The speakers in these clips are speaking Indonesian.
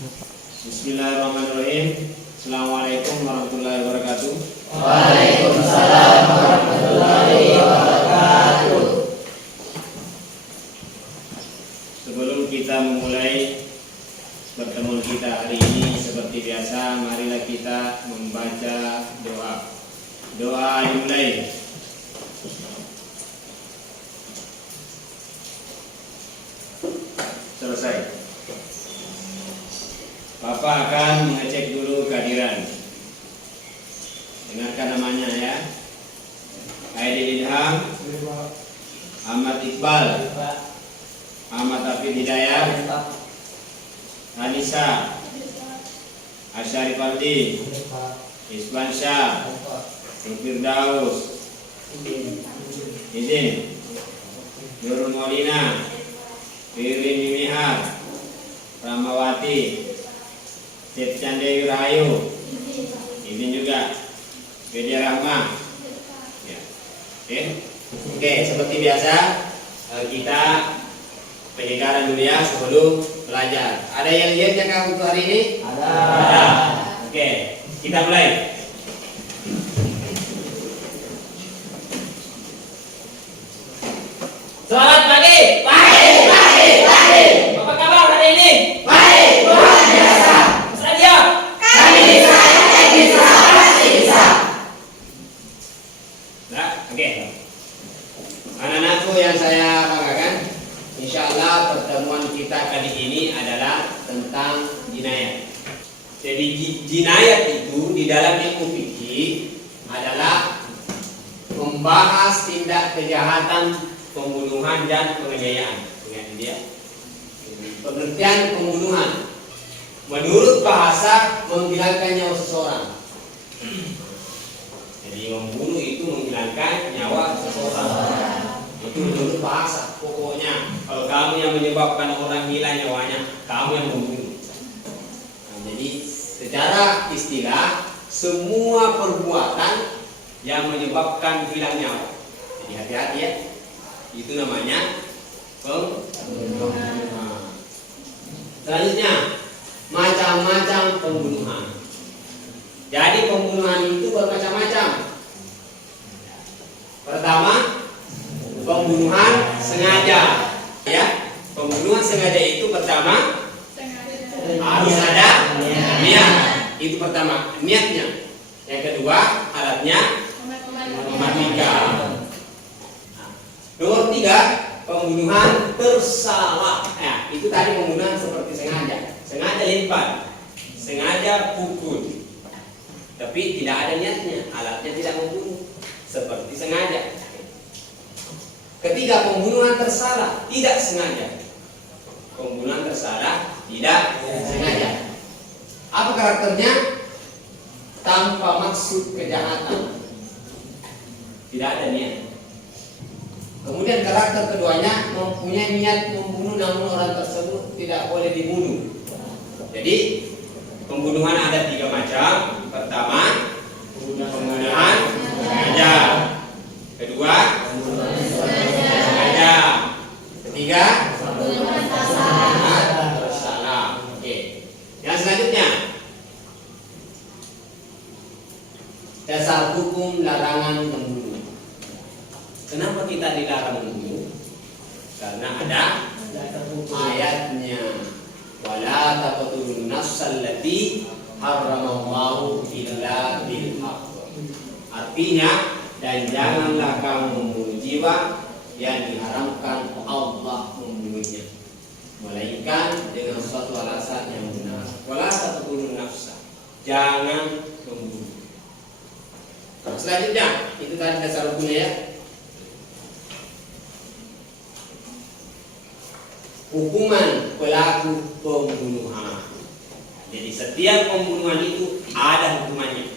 Bismillahirrahmanirrahim. Assalamualaikum warahmatullahi wabarakatuh. Waalaikumsalam warahmatullahi wabarakatuh. Sebelum kita memulai pertemuan kita hari ini, seperti biasa, marilah kita membaca doa. Doa dimulai. Selesai. Bapak akan mengecek dulu kehadiran. Dengarkan namanya ya. Aidil Ilham, Ahmad Iqbal, Ahmad Hafid Hidayat, Anissa, Asyarif Aldi, Isban Syah, Firdaus, Izin, Nurul Maulina, Firlin Mimihar, Ramawati, Cip Candewi Rahayu, Izin juga, Widya Rahma. Ya. Oke, seperti biasa kita penyegaran dulu ya sebelum belajar. Ada yang lihatnya kah untuk hari ini? Ada. Oke, kita mulai. Selamat pagi. Pagi. Apa kabar hari ini? Baik, luar biasa. Mas Radio, kami bisa, pasti bisa. Nah, oke. Anak-anakku yang saya banggakan, insya Allah pertemuan kita kali ini adalah tentang jinayat. Jadi jinayat itu di dalam ilmu fikih adalah membahas tindak kejahatan pembunuhan dan penganiayaan. Ingat dia. Pengertian pembunuhan menurut bahasa menghilangkan nyawa seseorang. Jadi membunuh itu menghilangkan nyawa seseorang. Itu menurut bahasa. Pokoknya kalau kamu yang menyebabkan orang hilang nyawanya, kamu yang membunuh. Nah, jadi secara istilah semua perbuatan yang menyebabkan hilang nyawa. Jadi hati-hati ya. Itu namanya pembunuhan. Selanjutnya, macam-macam pembunuhan. Jadi pembunuhan itu bermacam-macam. Pertama, pembunuhan sengaja. Ya, pembunuhan sengaja itu pertama harus ada niat. Itu pertama, niatnya. Yang kedua, alatnya mematikan. Nomor 3, pembunuhan tersalah. Nah, itu tadi pembunuhan seperti sengaja. Sengaja lempar, sengaja pukul. Tapi tidak ada niatnya, alatnya tidak membunuh. Seperti sengaja. Ketiga, pembunuhan tersalah, tidak sengaja. Pembunuhan tersalah, tidak sengaja. Apa karakternya? Tanpa maksud kejahatan. Tidak ada niat. Kemudian karakter keduanya mempunyai niat membunuh namun orang tersebut tidak boleh dibunuh. Jadi pembunuhan ada 3 macam. Pertama, pembunuhan sengaja. Kedua, sengaja. Ketiga, pembunuhan tersalah. Oke. Yang selanjutnya, dasar hukum larangan membunuh. Kenapa kita dilarang membunuh? Karena ada ayatnya. Wala taqtulun nafsal lati harramallahu illa bil haqq. Artinya, dan janganlah kamu membunuh jiwa yang diharamkan Allah membunuhnya, melainkan dengan suatu alasan yang benar. Wala taqtulun nafsa. Jangan membunuh. Selanjutnya, itu tadi dasar hukumnya ya. Hukuman pelaku pembunuhan. Jadi setiap pembunuhan itu ada hukumannya.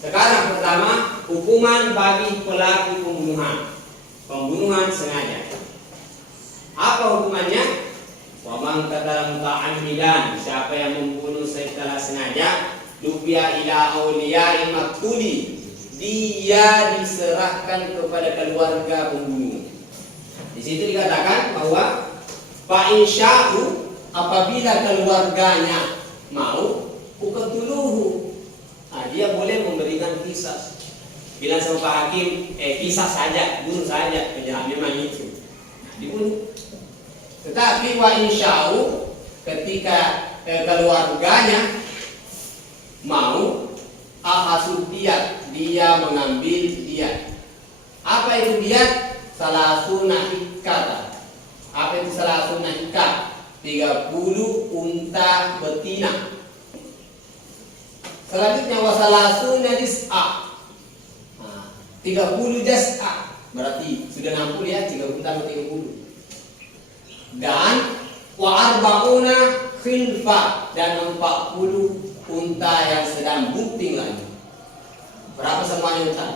Sekarang pertama, hukuman bagi pelaku pembunuhan. Pembunuhan sengaja. Apa hukumannya? Wa man qatala muta'ammidan, siapa yang membunuh secara sengaja, lubiya ila auliya'il maqtuli, dia diserahkan kepada keluarga pembunuh. Di situ dikatakan bahwa fa insya'u apabila keluarganya mau uqtuluhu. Dia boleh memberikan kisah. Bilang sama Pak Hakim, kisah saja, bunuh saja, penjahat memang itu. Dibunuh. Tetapi wa insya'u, ketika keluarganya mau, ahasud diyat, dia mengambil diyat. Apa itu diyat? Salasuna hikata. Apa itu salasuna hikat? 30 unta betina. Selanjutnya wasalasuna jis'a. 30 jas'a. Berarti sudah 60 ya, 30 tambah 30. Dan wa arba'una khilfa, dan 40 unta yang sedang bunting lagi. Berapa semuanya unta?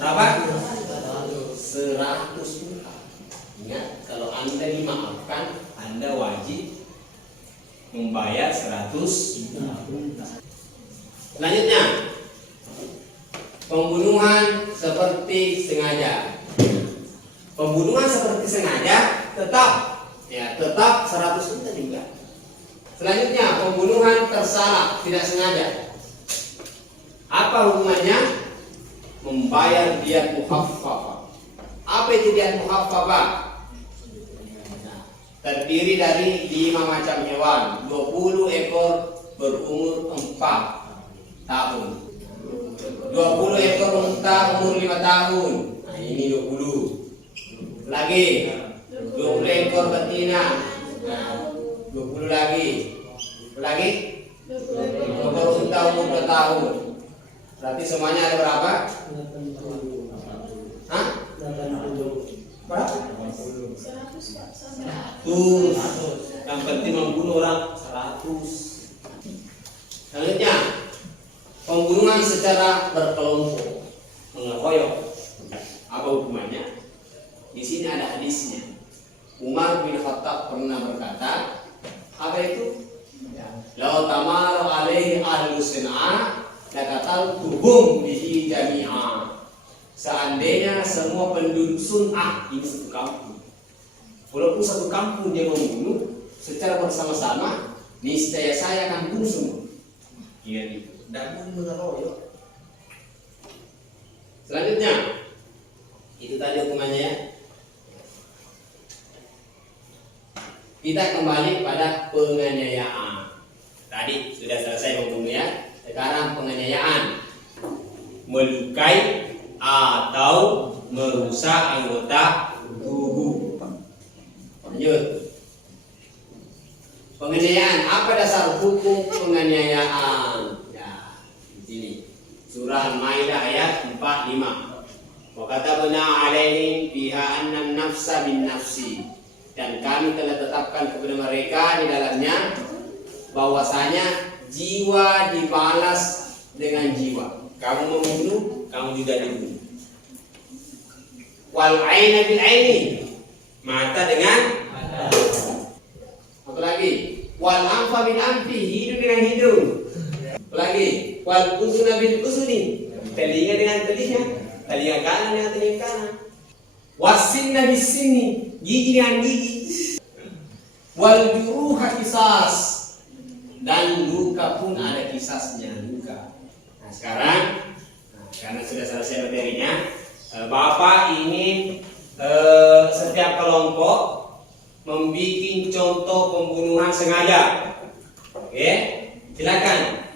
Berapa? 100 unta. Ingat, kalau Anda dimaafkan, Anda wajib membayar 100 unta. Selanjutnya, pembunuhan seperti sengaja. Pembunuhan seperti sengaja tetap 100 unta juga. Selanjutnya, pembunuhan tersalah, tidak sengaja. Apa hukumannya? Membayar diyat muhaffafah. Apa itu diyat muhaffafah? Terdiri dari 5 macam hewan, 20 ekor berumur 4 tahun, 20 ekor unta umur 5 tahun. Nah, ini 20. Lagi 20 ekor betina. Nah, 20 lagi. 20 ekor unta umur 2 tahun. Berarti semuanya ada berapa? Hah? Berapa? 100. Yang penting membunuh orang 100. Selanjutnya, pembunuhan secara berkelompok, mengeroyok. Apa hukumannya? Di sini ada hadisnya. Umar bin Khattab pernah berkata, apa itu? Lau tamaru alaihi ahlu sin'a laqataltuhum bihi jami'a. Seandainya semua penduduk Sun'ah, ini satu kampung, walaupun satu kampung dia membunuh secara bersama-sama, niscaya saya akan bunuh semua. Ingat itu. Dan mengeroyok. Selanjutnya, itu tadi hukumannya ya. Kita kembali pada penganiayaan. Tadi sudah selesai membunuh ya. Sekarang penganiayaan, melukai atau merusak anggota tubuh. Lanjut. Penganiayaan, apa dasar hukum penganiayaan? Ya, di sini. Surah Al-Maidah ayat 45. Wa katabna 'alaihim fiha anna an-nafsa bin-nafsi. Dan kami telah tetapkan kepada mereka di dalamnya bahwasanya jiwa dibalas dengan jiwa. Kamu membunuh, kamu juga dibunuh. Wal 'aina bil 'aini. Mata dengan mata. Apa lagi? Wal anfa bil anfi, hidung dengan hidung. Apa lagi? Wal uzuna bil uzuni, telinga dengan telinga, telinga kanan dengan telinga kanan. Wasinna bis sinni, gigi dengan gigi. Wal juruha qisas, dan luka pun ada kisasnya, luka. Nah, sekarang karena sudah selesai materinya, Bapak ingin setiap kelompok membuat contoh pembunuhan sengaja. Oke, silakan.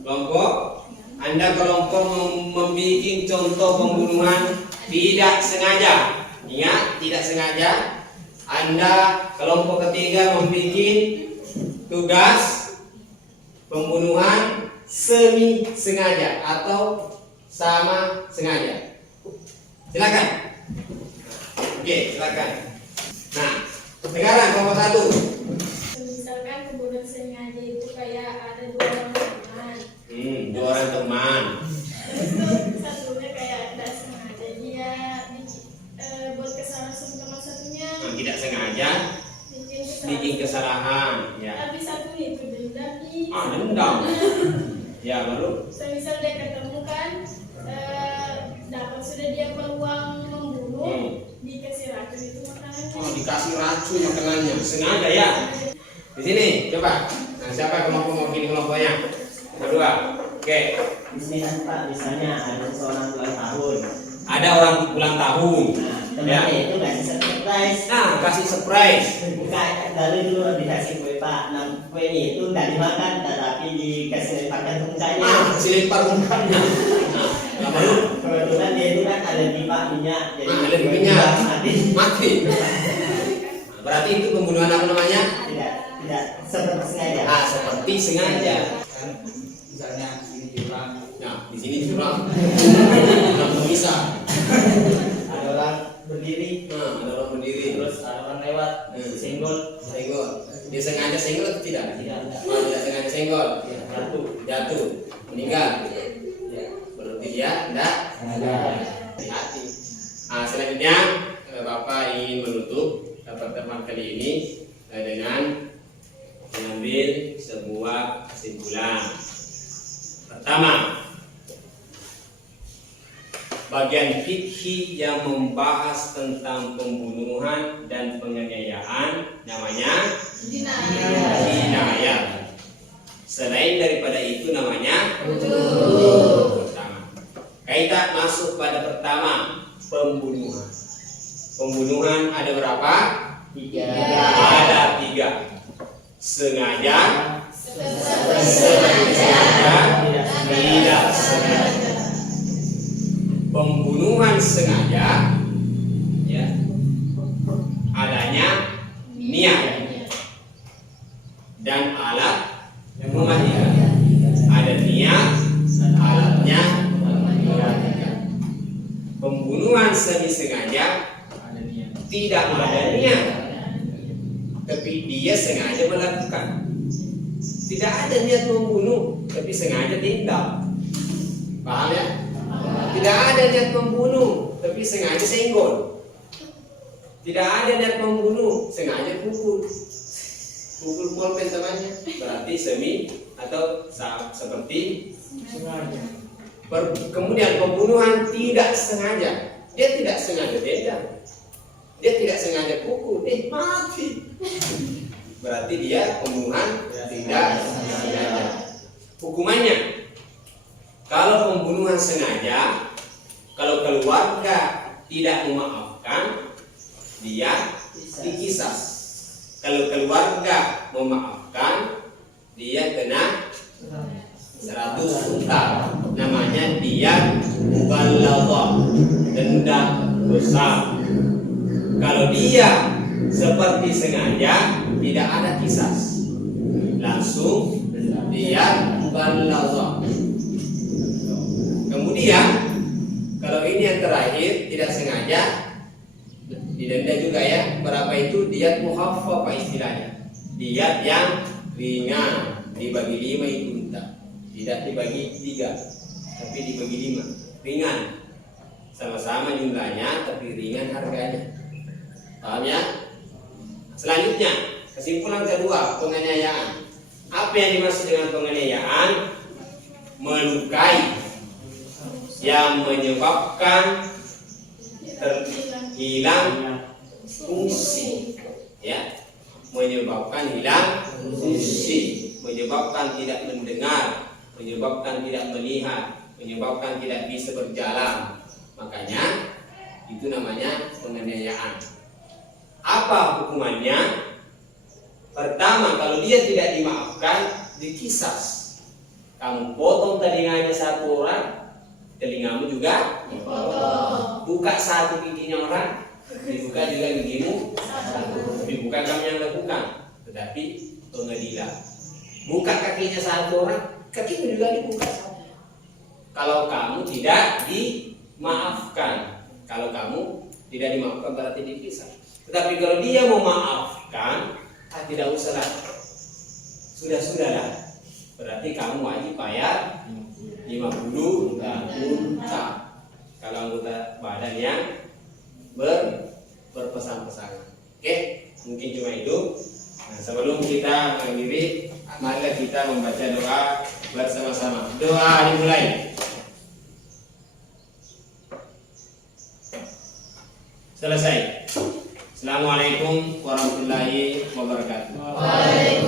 Kelompok, Anda kelompok membuat contoh pembunuhan tidak sengaja. Ingat, tidak sengaja. Anda kelompok ketiga membuat tugas pembunuhan semi sengaja atau sama sengaja. Silakan. Oke, silakan. Nah, sekarang kelompok 1. Misalkan pembunuhan sengaja itu kayak ada 2 orang teman. 2 orang teman. Terus satunya kayak tidak sengaja dia buat kesalahan sama teman satunya. Tidak sengaja bikin kesalahan. Ya. Tapi satu itu dendam nih. Dendam. Ya, baru. Semisal dia ketemu kan, dapat sudah dia peluang membunuh, dikasih racun itu makanannya. Oh, dikasih racun makanannya. Sengaja ya. Di sini, coba. Nah, siapa kelompok bikin kelompoknya? Berdua. Oke. Di sini kan Pak, misalnya ada seorang ulang tahun. Ada orang ulang tahun. Nah, temannya itu ngasih surprise. Nah, kasih surprise. Buka lalu dulu dikasih kue Pak. Nah, kuenya itu nggak dimakan, tetapi dikasih lemparkan ke mukanya. Ah, kasih lempar mukanya. Nah, lalu Kebetulan dia itu kan alergi Pak minyak, jadi alergi kuenya minyak. mati. mati. Berarti itu pembunuhan apa namanya? Tidak seperti sengaja. Ah, seperti sengaja. Kan misalnya ini curang, Nah, di sini curang. Nah, bisa. Ada orang berdiri, Nah, ada orang berdiri. terus ada orang lewat, senggol. Senggol. Dia sengaja senggol atau tidak? Tidak. Oh, tidak sengaja senggol. Jatuh. Jatuh. Meninggal. Ya. Berarti dia tidak Sengaja. hati-hati. Nah, selanjutnya Bapak ingin menutup pertemuan kali ini dengan mengambil sebuah kesimpulan. Pertama, bagian fikih yang membahas tentang pembunuhan dan penganiayaan namanya jinayat. Selain daripada itu namanya pertama. Kita masuk pada pertama, pembunuhan. Pembunuhan ada berapa? 3. Ada 3. Sengaja, tidak sengaja. Pembunuhan sengaja, ya, adanya niat dan alat yang mematikan. Ada niat, alatnya mematikan. Pembunuhan semi sengaja tidak ada niat, tapi dia sengaja melakukan. Tidak ada niat membunuh, tapi sengaja tinggal. Paham ya? Tidak ada niat membunuh, tapi sengaja senggol. Tidak ada niat membunuh, sengaja pukul. Pukul pulpen temannya. Berarti semi atau seperti sengaja. Kemudian pembunuhan tidak sengaja. Dia tidak sengaja tendang. Dia tidak sengaja pukul, mati. Berarti dia pembunuhan tidak sengaja. Hukumannya, kalau pembunuhan sengaja, kalau keluarga tidak memaafkan, dia dikisas. Kalau keluarga memaafkan, dia kena 100 unta. Namanya dia mubalaghah, denda besar. Kalau dia seperti sengaja, tidak ada kisas, langsung dia mubalaghah. Kemudian kalau ini yang terakhir tidak sengaja, didenda juga ya. Berapa itu? Diyat mukhaffafah istilahnya. Diyat yang ringan, dibagi 5 itu unta. Tidak dibagi 3, tapi dibagi 5. Ringan. Sama-sama jumlahnya tapi ringan harganya. Paham ya? Selanjutnya, kesimpulan kedua, penganiayaan. Apa yang dimaksud dengan penganiayaan? Melukai yang menyebabkan hilang fungsi, ya, menyebabkan hilang fungsi, menyebabkan tidak mendengar, menyebabkan tidak melihat, menyebabkan tidak bisa berjalan. Makanya itu namanya penganiayaan. Apa hukumannya? Pertama, kalau dia tidak dimaafkan, dikisas. Kamu potong telinganya satu orang, telingamu juga dipotong. Buka satu giginya orang, dibuka juga gigimu. Tapi bukan kamu yang lakukan, tetapi pengadilan. Buka kakinya satu orang, kakimu juga dibuka satu. Kalau kamu tidak dimaafkan, kalau kamu tidak dimaafkan berarti dipisah. Tetapi kalau dia memaafkan, tidak usahlah, sudah-sudahlah. Berarti kamu wajib bayar 50 unta. Kalau anggota badan yang berpesan-pesan. Oke, mungkin cuma itu. Nah, sebelum kita mengakhiri, marilah kita membaca doa bersama-sama. Doa dimulai. Selesai. Assalamualaikum warahmatullahi wabarakatuh. Waalaikumsalam.